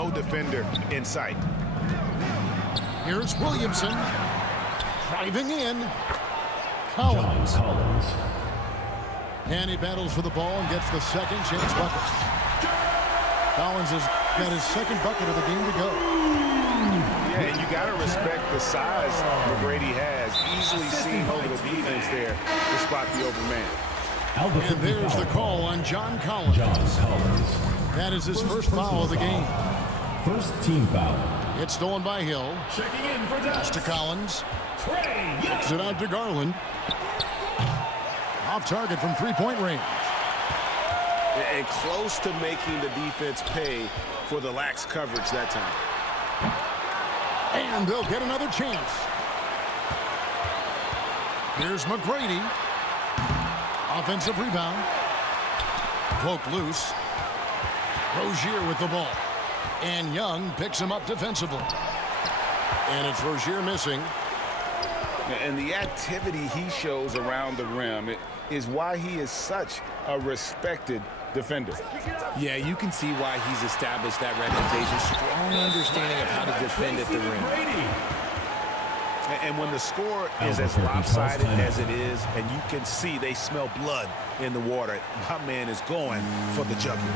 no defender in sight. Here's Williamson. Driving in. Collins. And he battles for the ball and gets the second chance bucket. Collins has got his second bucket of the game to go. Yeah, and you got to respect the size McGrady has. Easily seen over the defense there to spot the open man. And there's the call on John Collins. That is his first foul of the game. First team foul. It's stolen by Hill. Checking in for Pass to Collins. Kicks it out to Garland. Off target from three-point range. And close to making the defense pay for the lax coverage that time. And they'll get another chance. Here's McGrady. Offensive rebound. Poked loose. Rozier with the ball. And Young picks him up defensively. And it's Rozier missing. And the activity he shows around the rim is why he is such a respected defender. Yeah, you can see why he's established that reputation. Strong understanding of how to defend at the rim. And when the score is as lopsided as it is, and you can see they smell blood in the water, my man is going for the jugular.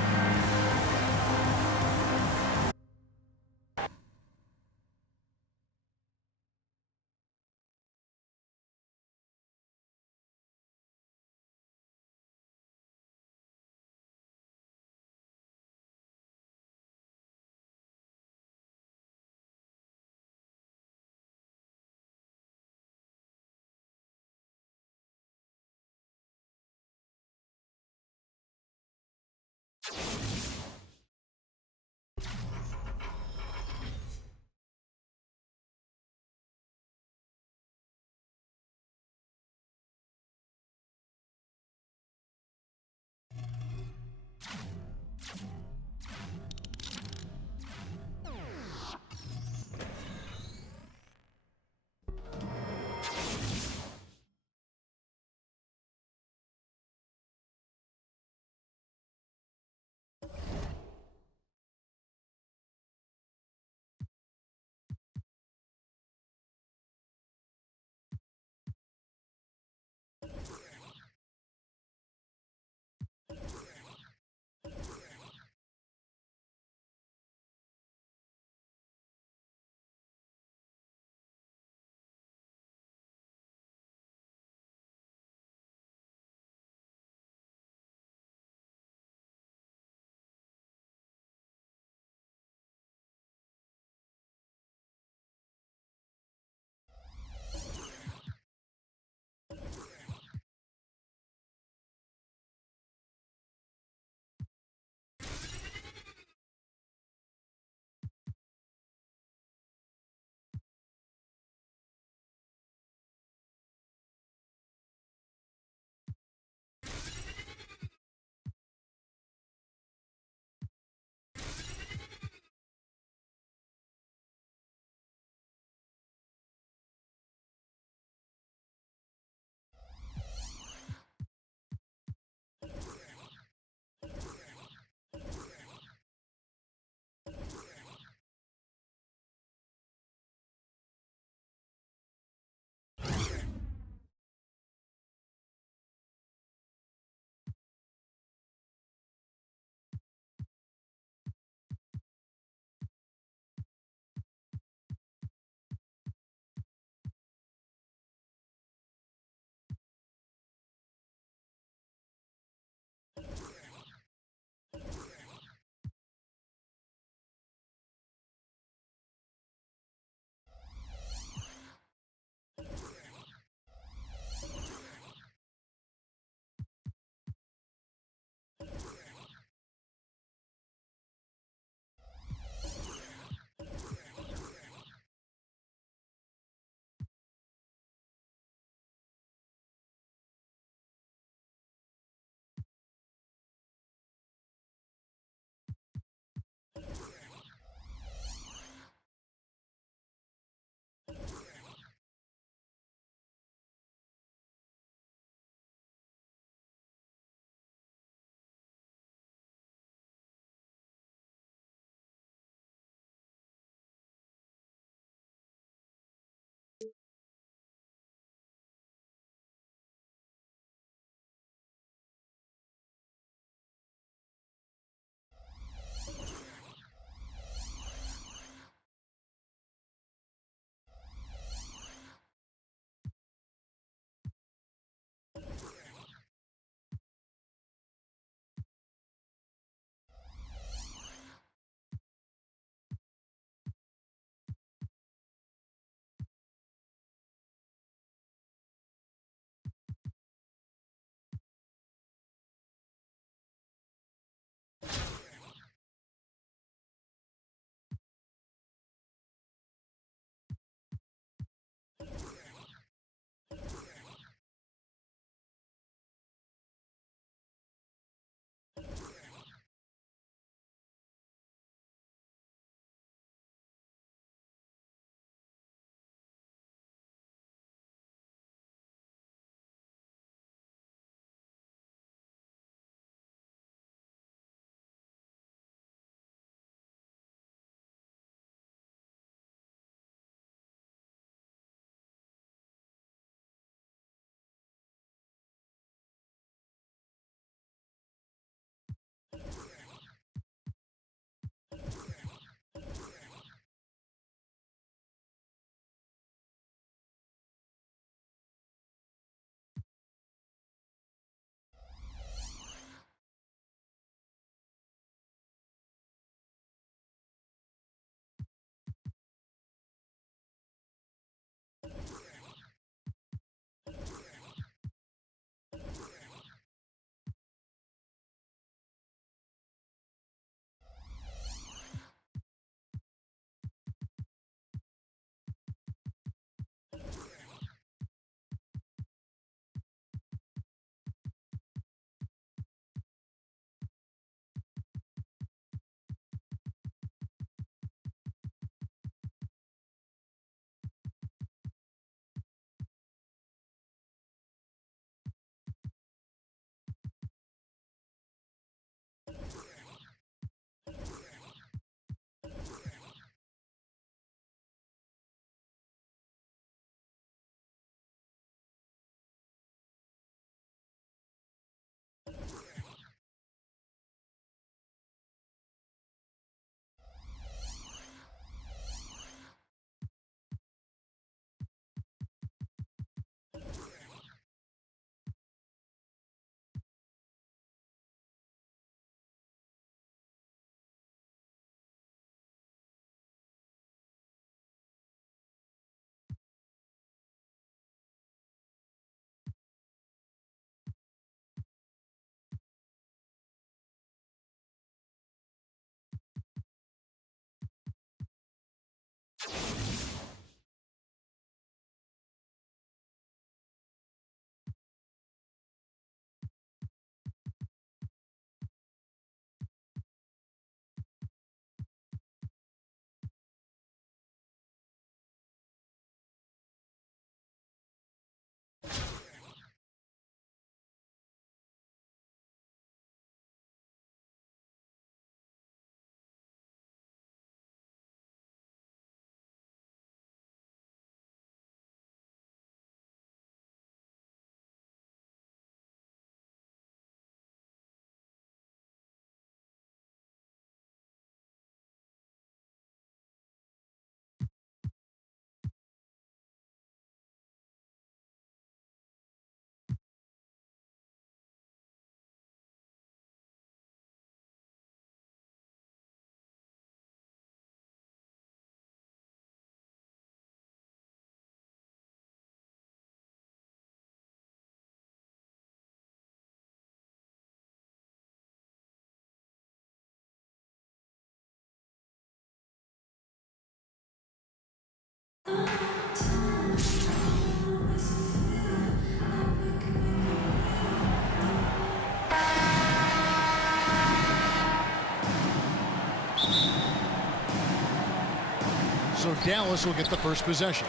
So Dallas will get the first possession.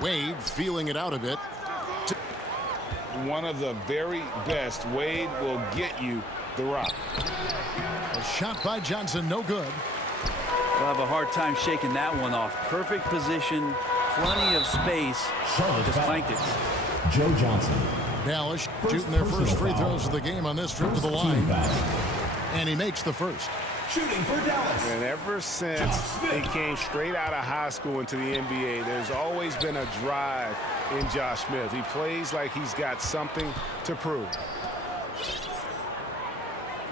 Wade feeling it out a bit. One of the very best. Wade will get you the rock. A shot by Johnson, no good. We'll have a hard time shaking that one off. Perfect position, plenty of space. Charlotte Just foul. clanked it. Joe Johnson. Dallas shooting their first free throws of the game on this trip to the First team line. foul. And he makes the first. Shooting for Dallas. And ever since he came straight out of high school into the NBA, there's always been a drive in Josh Smith. He plays like he's got something to prove.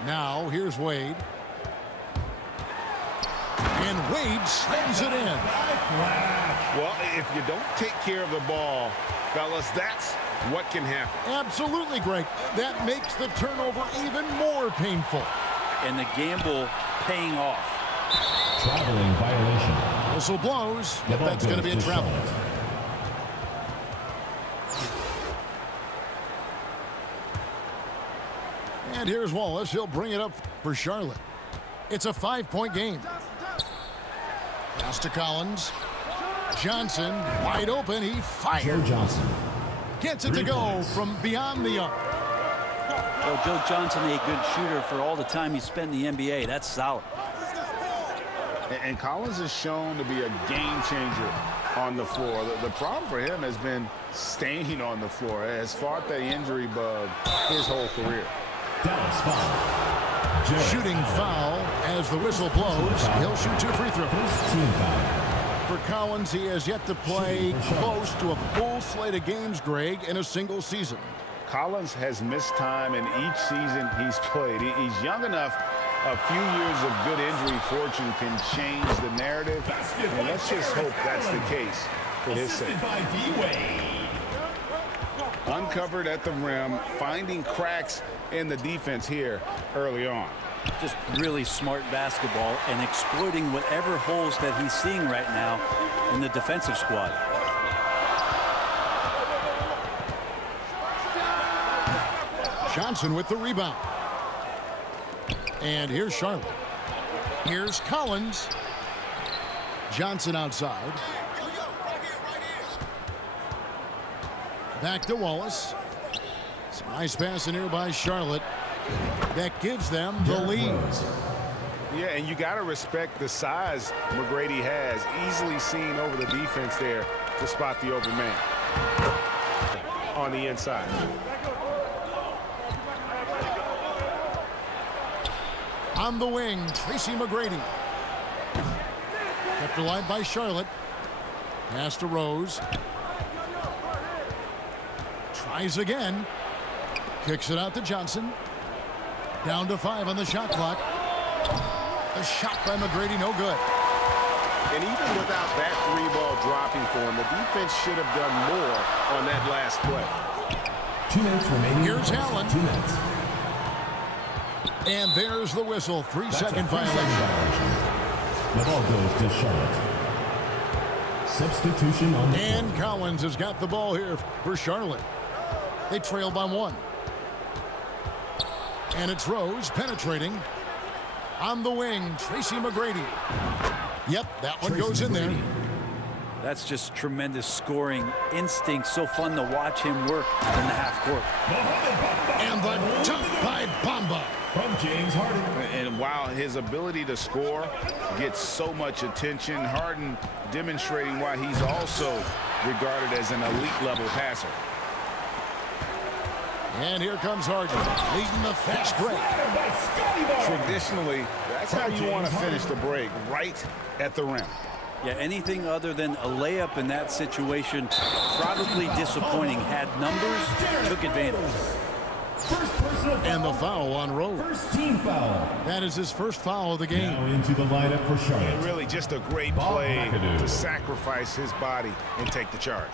Now, here's Wade. And Wade slams it in. Well, if you don't take care of the ball, fellas, that's what can happen. Absolutely, Greg. That makes the turnover even more painful. And the gamble paying off. Traveling violation. Whistle blows. The ball That's going to goes be a travel. Charlotte. And here's Wallace. He'll bring it up for Charlotte. It's a 5-point game. Pass to Collins. Johnson wide open. He Joe fires. Johnson. Gets it to go from beyond the arc. Well, Joe Johnson, a good shooter for all the time he spent in the NBA. That's solid. And Collins is shown to be a game changer on the floor. The problem for him has been staying on the floor. Has fought the injury bug his whole career. Dallas foul. Joe. Shooting foul as the whistle blows. He'll shoot 2 free throws. First team foul. For Collins, he has yet to play close to a full slate of games, Greg, in a single season. Collins has missed time in each season he's played. He's young enough. A few years of good injury fortune can change the narrative. And let's just hope that's the case for his sake. Uncovered at the rim, finding cracks in the defense here early on. Just really smart basketball and exploiting whatever holes that he's seeing right now in the defensive squad. Johnson with the rebound. And here's Charlotte. Here's Collins. Johnson outside. Back to Wallace. Some nice pass in here by Charlotte. That gives them the lead. Yeah, and you got to respect the size McGrady has. Easily seen over the defense there to spot the open man on the inside. On the wing, Tracy McGrady. Kept alive by Charlotte. Pass to Rose. Tries again. Kicks it out to Johnson. Down to 5 on the shot clock. A shot by McGrady, no good. And even without that 3-ball dropping for him, the defense should have done more on that last play. 2 minutes remaining. Here's Allen. 2 minutes. And there's the whistle. 3-second That's a 3-second violation. violation. The ball goes to Charlotte. Substitution on the And floor. Collins has got the ball here for Charlotte. They trail by 1. And it's Rose penetrating. On the wing, Tracy McGrady. Yep, that one goes in there. That's just tremendous scoring instinct. So fun to watch him work in the half court. And the dunk by Bamba. From James Harden. And while his ability to score gets so much attention, Harden demonstrating why he's also regarded as an elite level passer. And here comes Harden, leading the fast break. Traditionally, that's how you want to finish the break, right at the rim. Yeah, anything other than a layup in that situation, probably disappointing. Had numbers, took advantage. And the foul on Rose. First team foul. That is his first foul of the game. Now into the lineup for Charlotte. Really just a great Bob play McAdoo. to sacrifice his body and take the charge.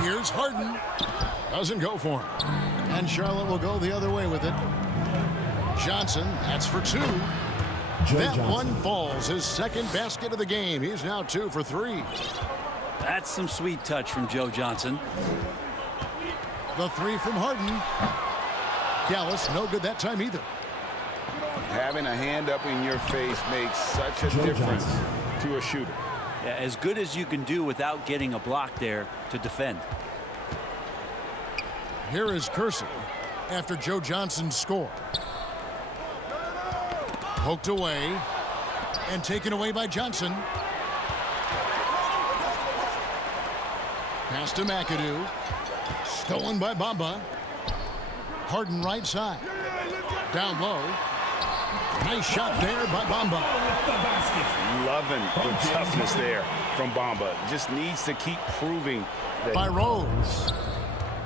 Here's Harden. Doesn't go for him. And Charlotte will go the other way with it. Johnson, that's for 2. Joe That Johnson. one falls, his second basket of the game. He's now 2 for 3. That's some sweet touch from Joe Johnson. The 3 from Harden. Dallas, no good that time either. Having a hand up in your face makes such a Joe difference Johnson. to a shooter. Yeah, as good as you can do without getting a block there to defend. Here is Kersey after Joe Johnson's score. Poked away and taken away by Johnson. Pass to McAdoo. Stolen by Bamba. Harden right side. Down low. Nice shot there by Bamba. Loving the toughness there from Bamba. Just needs to keep proving that. By Rose.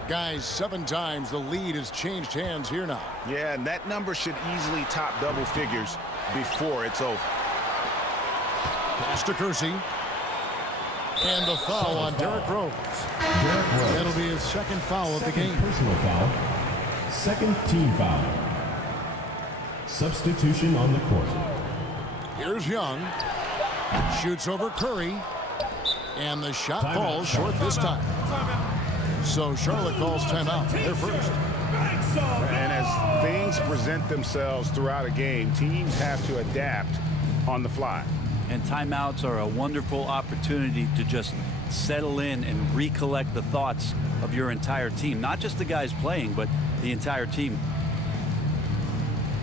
Guys, 7 times the lead has changed hands here now. Yeah, and that number should easily top double figures before it's over. Pass to Kersey. And the foul on Derrick Rose. Derrick Rose. That'll be his second foul of the Second game. personal foul. Second team foul. Substitution on the court. Here's Young. Shoots over Curry. And the shot Timeout. falls short this time. So Charlotte calls timeout. They're first. And as things present themselves throughout a game, teams have to adapt on the fly. And timeouts are a wonderful opportunity to just settle in and recollect the thoughts of your entire team. Not just the guys playing, but the entire team.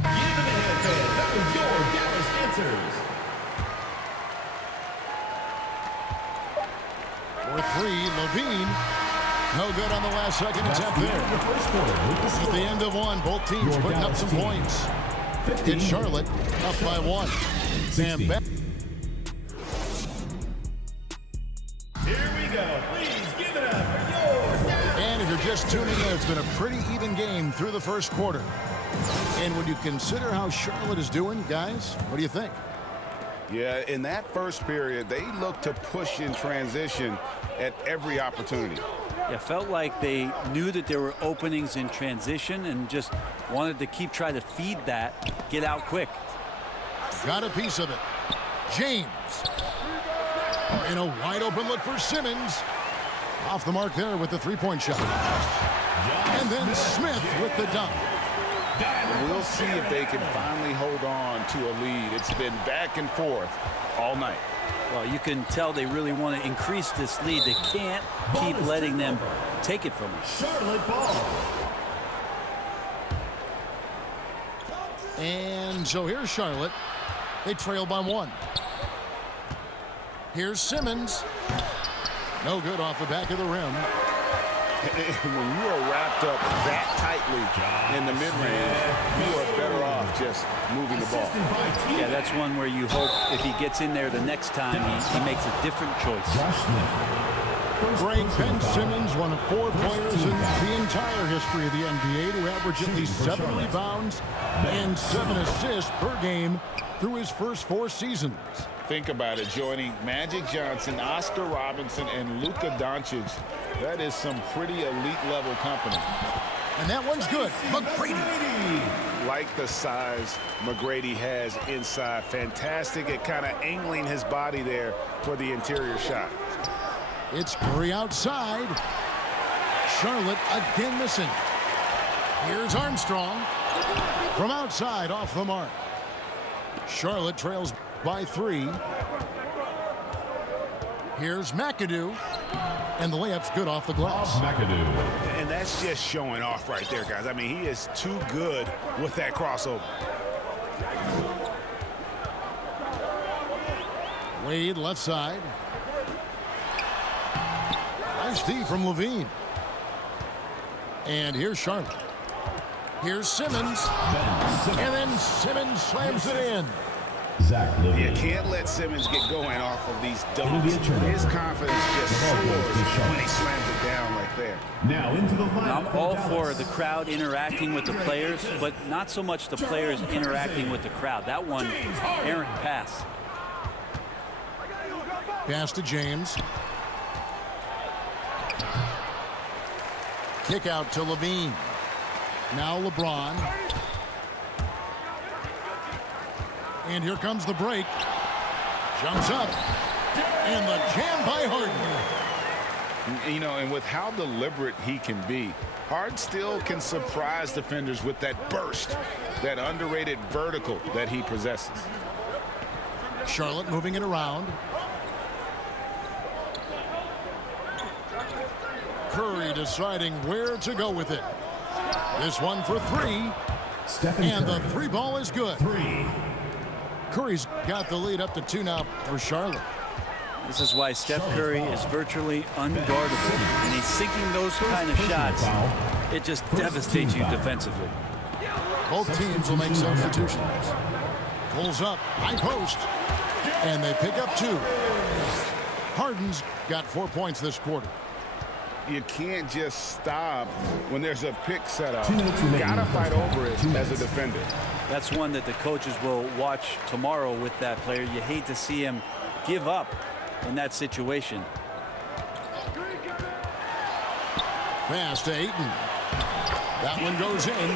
Give it a hand, fans. That was your Dallas answers. For 3, Levine. No good on the last second That's attempt the end of there. the first quarter. With the At score. the end of one, both teams Your putting up Dallas some team. points. 15. In Charlotte, up by 1. 16. And back. Here we go. Please give it up for your Dallas. And if you're just tuning in, it's been a pretty even game through the first quarter. And when you consider how Charlotte is doing, guys, what do you think? Yeah, in that first period, they looked to push in transition at every opportunity. It felt like they knew that there were openings in transition and just wanted to keep trying to feed that, get out quick. Got a piece of it. James. And a wide open look for Simmons. Off the mark there with the three-point shot. And then Smith with the dunk. We'll see if they can finally hold on to a lead. It's been back and forth all night. Well, you can tell they really want to increase this lead. They can't keep letting them take it from them. Charlotte ball. And so here's Charlotte. They trail by 1. Here's Simmons. No good off the back of the rim. When you are wrapped up that tightly in the mid-range, you are better off just moving the ball. Assisted by team. Yeah, that's one where you hope if he gets in there the next time, he makes a different choice. Josh Smith. First Great personal Ben foul. Simmons, one of 4 players team in foul. the entire history of the NBA to average at least Shooting for 7 Charlotte. rebounds and 7 assists per game through his first 4 seasons. Think about it, joining Magic Johnson, Oscar Robinson, and Luka Doncic. That is some pretty elite level company. And that one's good. McGrady. Like the size McGrady has inside. Fantastic at kind of angling his body there for the interior shot. It's Curry outside. Charlotte again missing. Here's Armstrong. From outside, off the mark. Charlotte trails by 3. Here's McAdoo. And the layup's good off the glass. McAdoo. And that's just showing off right there, guys. I mean, he is too good with that crossover. Wade left side. Nice D from Levine. And here's Charlotte. Here's Simmons. Ben Simmons. And then Simmons slams it in. Zach You Levine. can't let Simmons get going off of these It'll be a dunks. turnover. His confidence just The ball goes to soars Charlotte. when he slams it down like there. Now into the lineup. I'm all for Dallas. the crowd interacting with the players, but not so much the players interacting with the crowd. That one, errant pass. Pass to James. Kick out to Levine. Now LeBron. And here comes the break. Jumps up. And the jam by Harden. You know, and with how deliberate he can be, Harden still can surprise defenders with that burst, that underrated vertical that he possesses. Charlotte moving it around. Curry deciding where to go with it. This one for three. And the three ball is good. Curry's got the lead up to 2 now for Charlotte. This is why Steph Curry is virtually unguardable. And he's sinking those kind of shots. It just devastates you defensively. Both teams will make substitutions. Pulls up, high post. And they pick up 2. Harden's got 4 points this quarter. You can't just stop when there's a pick set up. You gotta fight over it as a defender. That's one that the coaches will watch tomorrow with that player. You hate to see him give up in that situation. Pass to Ayton. That one goes in.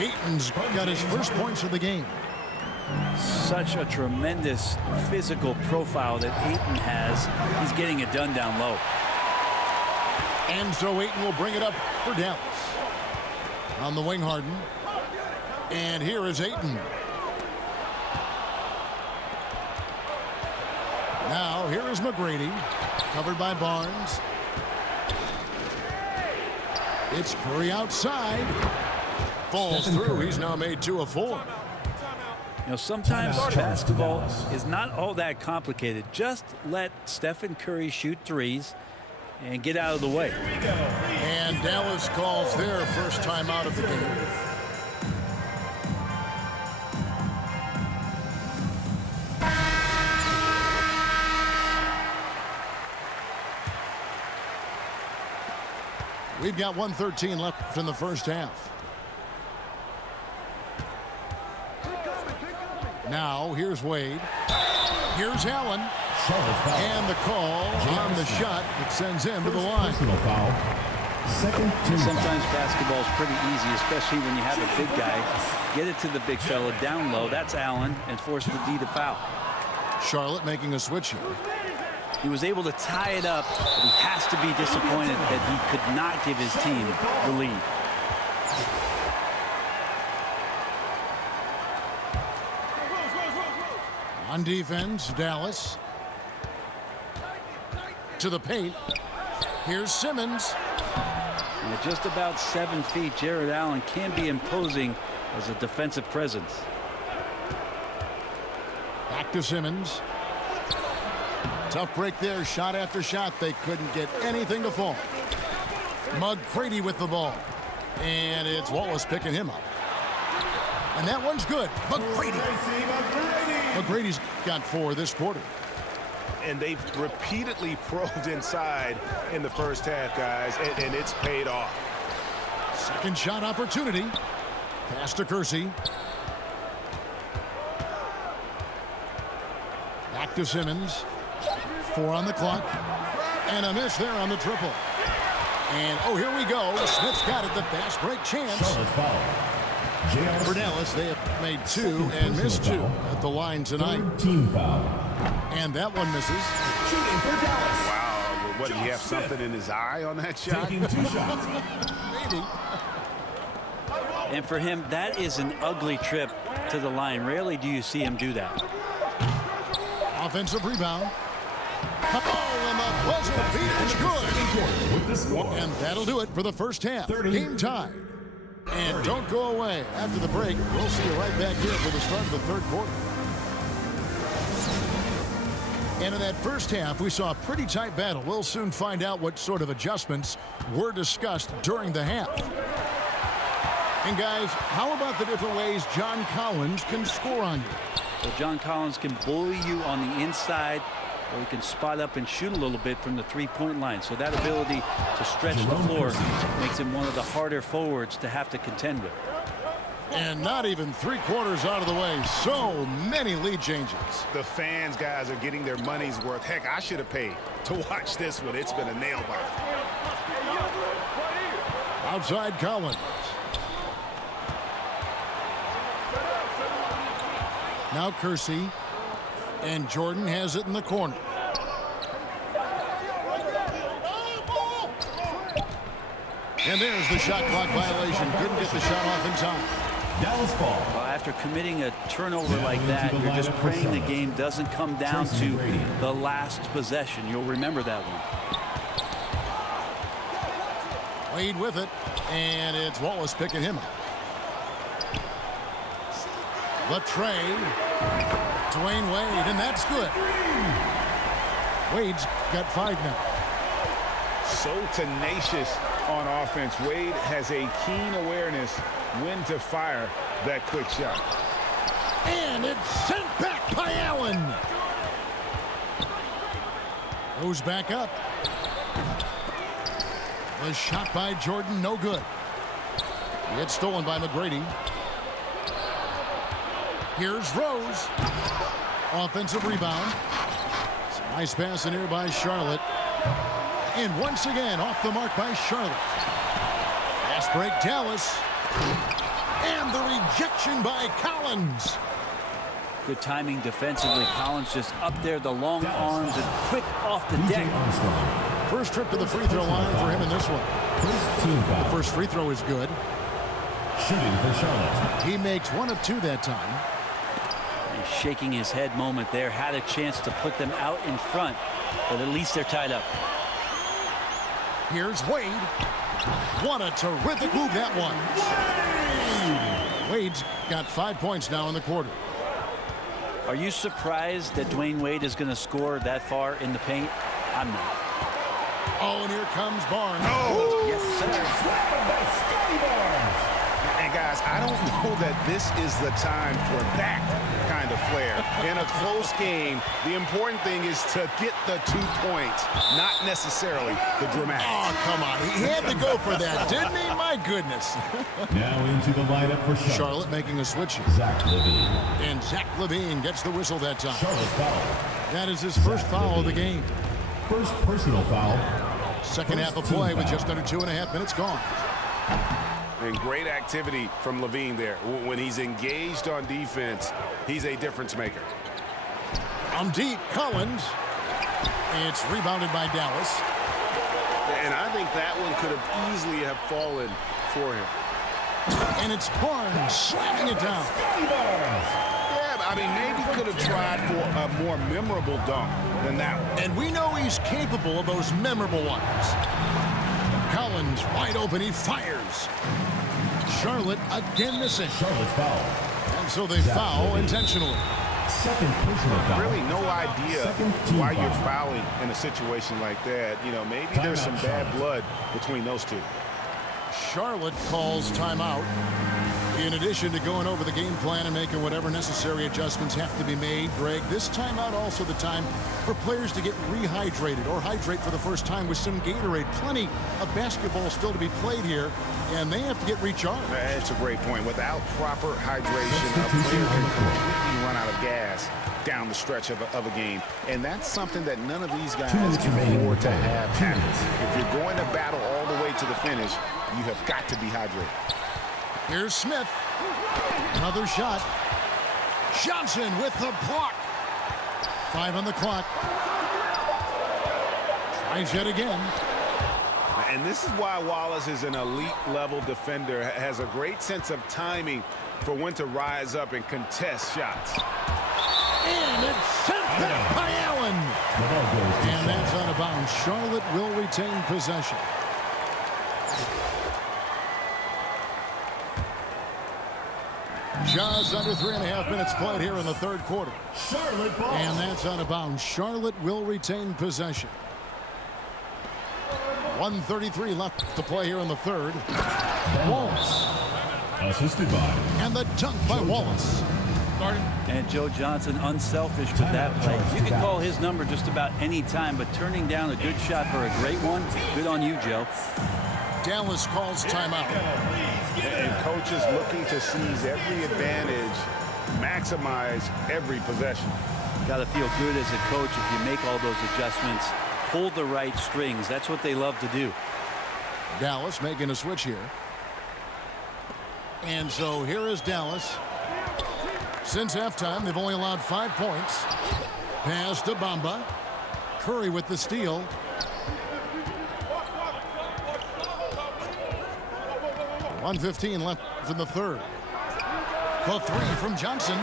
Ayton's got his first points of the game. Such a tremendous physical profile that Ayton has. He's getting it done down low. And so Ayton will bring it up for Dallas. On the wing, Harden. And here is Ayton. Now here is McGrady. Covered by Barnes. It's Curry outside. Falls through. He's now made 2 of 4. You know, sometimes basketball is not all that complicated. Just let Stephen Curry shoot threes and get out of the way. And Dallas calls their first time out of the game. We've got 1:13 left in the first half. Now here's Wade. Here's Allen. And the call on the shot that sends him to the line. Sometimes basketball is pretty easy, especially when you have a big guy. Get it to the big fella down low. That's Allen, and force the D to foul. Charlotte making a switch here. He was able to tie it up, but he has to be disappointed that he could not give his team the lead. On defense, Dallas. To the paint. Here's Simmons. And at just about 7 feet, Jared Allen can be imposing as a defensive presence. Back to Simmons. Tough break there. Shot after shot. They couldn't get anything to fall. McGrady with the ball. And it's Wallace picking him up. And that one's good. McGrady. McGrady's got 4 this quarter. And they've repeatedly probed inside in the first half, guys, and it's paid off. Second shot opportunity. Pass to Kersey. Back to Simmons. 4 on the clock. And a miss there on the triple. And, oh, here we go. Smith's got it. The fast break chance. For Dallas, they have made 2 and missed 2 at the line tonight. Team foul. And that one misses. Shooting for Dallas. Wow, what, did he have something in his eye on that shot? Taking 2 shots. Maybe. And for him, that is an ugly trip to the line. Rarely do you see him do that. Offensive rebound. Oh, and the buzzer beat is good. With the score. And that'll do it for the first half. 30. Game tied. And don't go away. After the break, we'll see you right back here for the start of the third quarter. And in that first half, we saw a pretty tight battle. We'll soon find out what sort of adjustments were discussed during the half. And guys, how about the different ways John Collins can score on you? So John Collins can bully you on the inside, or he can spot up and shoot a little bit from the three-point line. So that ability to stretch the floor makes him one of the harder forwards to have to contend with. And not even 3/4 out of the way. So many lead changes. The fans, guys, are getting their money's worth. Heck, I should have paid to watch this one. It's been a nail-biter. Outside Collins. Now Kersey. And Jordan has it in the corner. And there's the shot clock violation. Couldn't get the shot off in time. Dallas ball. Well, after committing a turnover like that, you're just praying the game doesn't come down to the last possession. You'll remember that one. Wade with it, and it's Wallace picking him up. The tray. Dwayne Wade, and that's good. Wade's got 5 now. So tenacious on offense. Wade has a keen awareness when to fire that quick shot. And it's sent back by Allen. Goes back up. The shot by Jordan, no good. It's stolen by McGrady. Here's Rose. Offensive rebound. Nice pass in here by Charlotte. And once again, off the mark by Charlotte. Fast break, Dallas. And the rejection by Collins. Good timing defensively. Collins just up there, the long arms, and quick off the deck. First trip to the free throw line for him in this one. First team foul. The first free throw is good. Shooting for Charlotte. He makes 1 of 2 that time. He's shaking his head moment there. Had a chance to put them out in front, but at least they're tied up. Here's Wade. What a terrific move that was. Wade's got 5 points now in the quarter. Are you surprised that Dwayne Wade is going to score that far in the paint? I'm not. Oh, and here comes Barnes. Yes, sir. And guys, I don't know that this is the time for that kind of flair. In a close game, the important thing is to get the 2 points, not necessarily the dramatics. Oh, come on. He had to go for that, didn't he? My goodness. Now into the lineup for Charlotte. Charlotte making a switch here. Zach LaVine. And Zach LaVine gets the whistle that time. Charlotte foul. That is his first foul of the game. First personal foul. Second half of play with just under 2.5 minutes gone. And great activity from LaVine there. When he's engaged on defense, he's a difference maker. On deep, Collins. It's rebounded by Dallas. And I think that one could have easily have fallen for him. And it's Barnes slamming it down. Yeah, I mean, maybe could have tried for a more memorable dunk than that one. And we know he's capable of those memorable ones. Collins wide open, he fires. Charlotte again missing. Charlotte foul. And so they foul intentionally. Second personal foul. Really no idea Second team why you're foul. fouling in a situation like that. You know, maybe there's some bad blood between those two. Charlotte calls timeout. In addition to going over the game plan and making whatever necessary adjustments have to be made, Greg, this timeout also the time for players to get rehydrated or hydrate for the first time with some Gatorade. Plenty of basketball still to be played here, and they have to get recharged. That's a great point. Without proper hydration, a player can completely run out of gas down the stretch of a game. And that's something that none of these guys can afford to have happen. If you're going to battle all the way to the finish, you have got to be hydrated. Here's Smith. Another shot. Johnson with the block. 5 on the clock. Tries yet again. And this is why Wallace is an elite level defender, has a great sense of timing for when to rise up and contest shots. And it's sent back by Allen. The ball goes to And that's out of bounds. Charlotte will retain possession. Just under 3.5 minutes played here in the third quarter. Charlotte ball. And that's out of bounds. Charlotte will retain possession. 1:33 left to play here in the third. Wallace. Assisted by. And the dunk by Wallace. And Joe Johnson unselfish with that play. You can call his number just about any time, but turning down a good shot for a great one, good on you, Joe. Dallas calls timeout. And coaches looking to seize every advantage, maximize every possession. Got to feel good as a coach if you make all those adjustments. Pull the right strings. That's what they love to do. Dallas making a switch here. And so here is Dallas. Since halftime, they've only allowed 5 points. Pass to Bamba. Curry with the steal. 1:15 left in the third. The three from Johnson.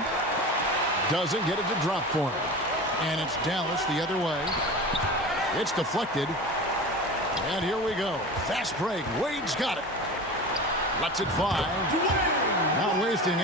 Doesn't get it to drop for him. And it's Dallas the other way. It's deflected. And here we go. Fast break. Wade's got it. Lets it fly. Not wasting it.